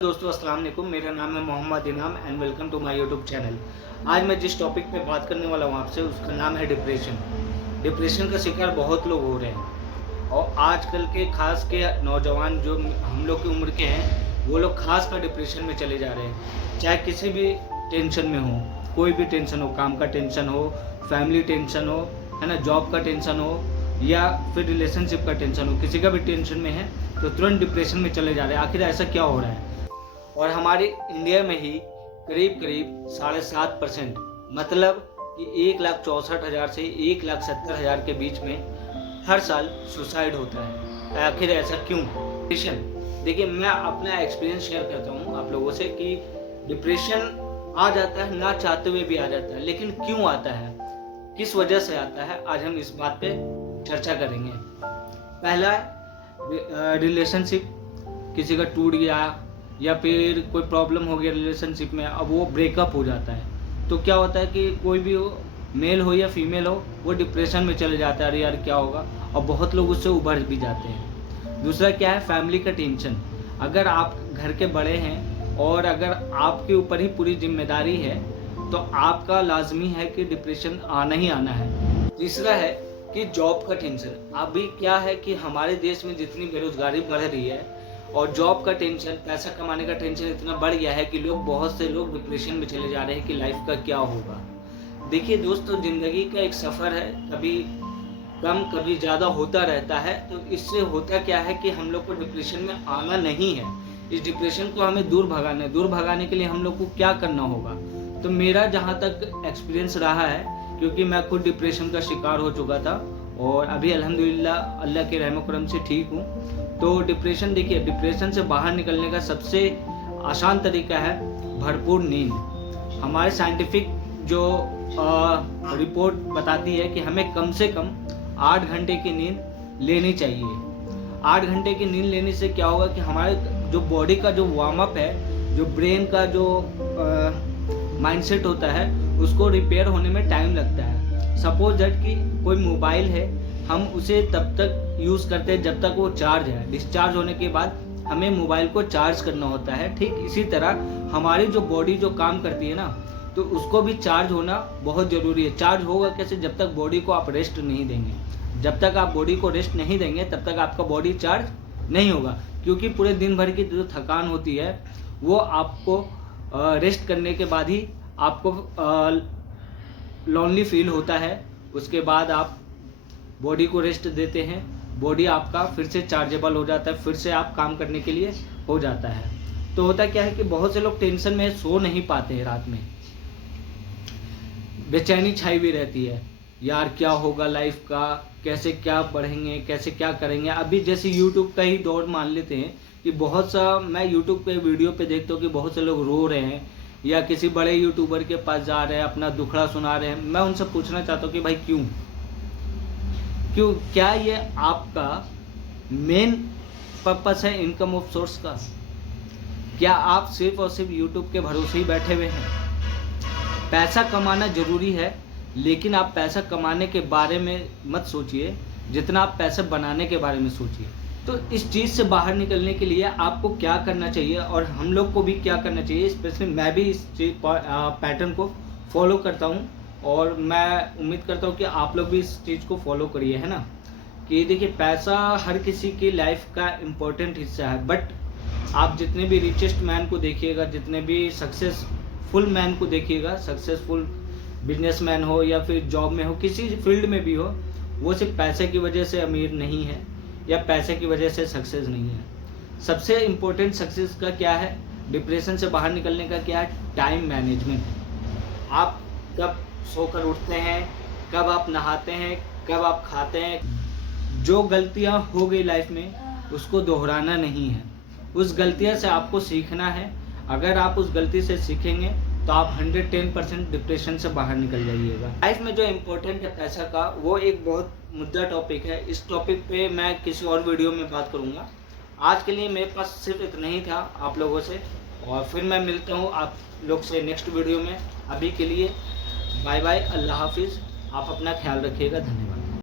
दोस्तों अस्सलाम वालेकुम, मेरा नाम है Mohammad Inam and welcome to my YouTube channel. आज मैं जिस टॉपिक पे बात करने वाला हूँ आपसे, उसका नाम है डिप्रेशन। डिप्रेशन का शिकार बहुत लोग हो रहे हैं और आजकल के खास के नौजवान जो हम लोग की उम्र के हैं, वो लोग खास कर डिप्रेशन में चले जा रहे हैं। चाहे किसी भी टेंशन में हो, कोई भी टेंशन हो, काम का टेंशन हो, फैमिली टेंशन हो, है ना, जॉब का टेंशन हो या फिर रिलेशनशिप का टेंशन हो, किसी का भी टेंशन में है तो तुरंत डिप्रेशन में चले जा रहे हैं। आखिर ऐसा क्या हो रहा है? और हमारे इंडिया में ही करीब करीब 7.5%, मतलब कि 1,64,000 से 1,70,000 के बीच में हर साल सुसाइड होता है। आखिर ऐसा क्यों? डिप्रेशन, देखिए मैं अपना एक्सपीरियंस शेयर करता हूँ आप लोगों से कि डिप्रेशन आ जाता है, ना चाहते हुए भी आ जाता है, लेकिन क्यों आता है, किस वजह से आता है, आज हम इस बात पे चर्चा करेंगे। पहला, रिलेशनशिप किसी का टूट गया या फिर कोई प्रॉब्लम हो गया रिलेशनशिप में, अब वो ब्रेकअप हो जाता है तो क्या होता है कि कोई भी हो, मेल हो या फीमेल हो, वो डिप्रेशन में चले जाता है, अरे यार क्या होगा, और बहुत लोग उससे उभर भी जाते हैं। दूसरा क्या है, फैमिली का टेंशन। अगर आप घर के बड़े हैं और अगर आपके ऊपर ही पूरी जिम्मेदारी है तो आपका लाजमी है कि डिप्रेशन आना ही आना है। तीसरा है कि जॉब का टेंशन। अभी क्या है कि हमारे देश में जितनी बेरोजगारी बढ़ रही है और जॉब का टेंशन, पैसा कमाने का टेंशन इतना बढ़ गया है कि बहुत से लोग डिप्रेशन में चले जा रहे हैं कि लाइफ का क्या होगा। देखिए दोस्तों, जिंदगी का एक सफ़र है, कभी कम कभी ज़्यादा होता रहता है। तो इससे होता क्या है कि हम लोग को डिप्रेशन में आना नहीं है। इस डिप्रेशन को हमें दूर भगाना है। दूर भगाने के लिए हम लोग को क्या करना होगा? तो मेरा जहाँ तक एक्सपीरियंस रहा है, क्योंकि मैं खुद डिप्रेशन का शिकार हो चुका था और अभी अल्हम्दुलिल्लाह अल्लाह के रहम करम से ठीक हूँ। तो डिप्रेशन, देखिए डिप्रेशन से बाहर निकलने का सबसे आसान तरीका है भरपूर नींद। हमारे साइंटिफिक जो रिपोर्ट बताती है कि हमें कम से कम 8 घंटे की नींद लेनी चाहिए। 8 घंटे की नींद लेने से क्या होगा कि हमारे जो बॉडी का जो वार्म अप है, जो ब्रेन का जो माइंडसेट होता है, उसको रिपेयर होने में टाइम लगता है। सपोज दैट कि कोई मोबाइल है, हम उसे तब तक यूज़ करते हैं जब तक वो चार्ज है। डिस्चार्ज होने के बाद हमें मोबाइल को चार्ज करना होता है। ठीक इसी तरह हमारी जो बॉडी जो काम करती है ना, तो उसको भी चार्ज होना बहुत ज़रूरी है। चार्ज होगा कैसे? जब तक बॉडी को आप रेस्ट नहीं देंगे। जब तक आप बॉडी को रेस्ट नहीं देंगे तब तक आपका बॉडी चार्ज नहीं होगा, क्योंकि पूरे दिन भर की जो थकान होती है वो आपको रेस्ट करने के बाद ही आपको लोनली फील होता है। उसके बाद आप बॉडी को रेस्ट देते हैं, बॉडी आपका फिर से चार्जेबल हो जाता है, फिर से आप काम करने के लिए हो जाता है। तो होता क्या है कि बहुत से लोग टेंशन में सो नहीं पाते हैं, रात में बेचैनी छाई भी रहती है, यार क्या होगा लाइफ का, कैसे क्या बढ़ेंगे, कैसे क्या करेंगे। अभी जैसे यूट्यूब का ही दौर मान लेते हैं कि बहुत सा, मैं यूट्यूब पे वीडियो पे देखता हूँ कि बहुत से लोग रो रहे हैं या किसी बड़े यूट्यूबर के पास जा रहे हैं, अपना दुखड़ा सुना रहे हैं। मैं उनसे पूछना चाहता हूँ कि भाई क्यों, क्या ये आपका मेन पर्पस है इनकम ऑफ सोर्स का? क्या आप सिर्फ और सिर्फ यूट्यूब के भरोसे ही बैठे हुए हैं? पैसा कमाना जरूरी है, लेकिन आप पैसा कमाने के बारे में मत सोचिए जितना आप पैसा बनाने के बारे में सोचिए। तो इस चीज़ से बाहर निकलने के लिए आपको क्या करना चाहिए और हम लोग को भी क्या करना चाहिए, स्पेशली मैं भी इस पैटर्न को फॉलो करता हूँ और मैं उम्मीद करता हूँ कि आप लोग भी इस चीज़ को फॉलो करिए, है ना। कि देखिए, पैसा हर किसी की लाइफ का इम्पोर्टेंट हिस्सा है, बट आप जितने भी रिचेस्ट मैन को देखिएगा, जितने भी सक्सेसफुल मैन को देखिएगा, सक्सेसफुल बिजनेसमैन हो या फिर जॉब में हो, किसी फील्ड में भी हो, वो सिर्फ पैसे की वजह से अमीर नहीं है या पैसे की वजह से सक्सेस नहीं है। सबसे इम्पोर्टेंट सक्सेस का क्या है, डिप्रेशन से बाहर निकलने का क्या है, टाइम मैनेजमेंट। आप कब सोकर उठते हैं, कब आप नहाते हैं, कब आप खाते हैं। जो गलतियां हो गई लाइफ में उसको दोहराना नहीं है, उस गलतियों से आपको सीखना है। अगर आप उस गलती से सीखेंगे तो आप 110% डिप्रेशन से बाहर निकल जाइएगा। लाइफ में जो इम्पोर्टेंट है पैसा का, वो एक बहुत मुद्दा टॉपिक है। इस टॉपिक पे मैं किसी और वीडियो में बात करूँगा। आज के लिए मेरे पास सिर्फ इतना ही था आप लोगों से, और फिर मैं मिलता हूँ आप लोग से नेक्स्ट वीडियो में। अभी के लिए बाय बाय, अल्लाह हाफिज़। आप अपना ख्याल रखिएगा, धन्यवाद।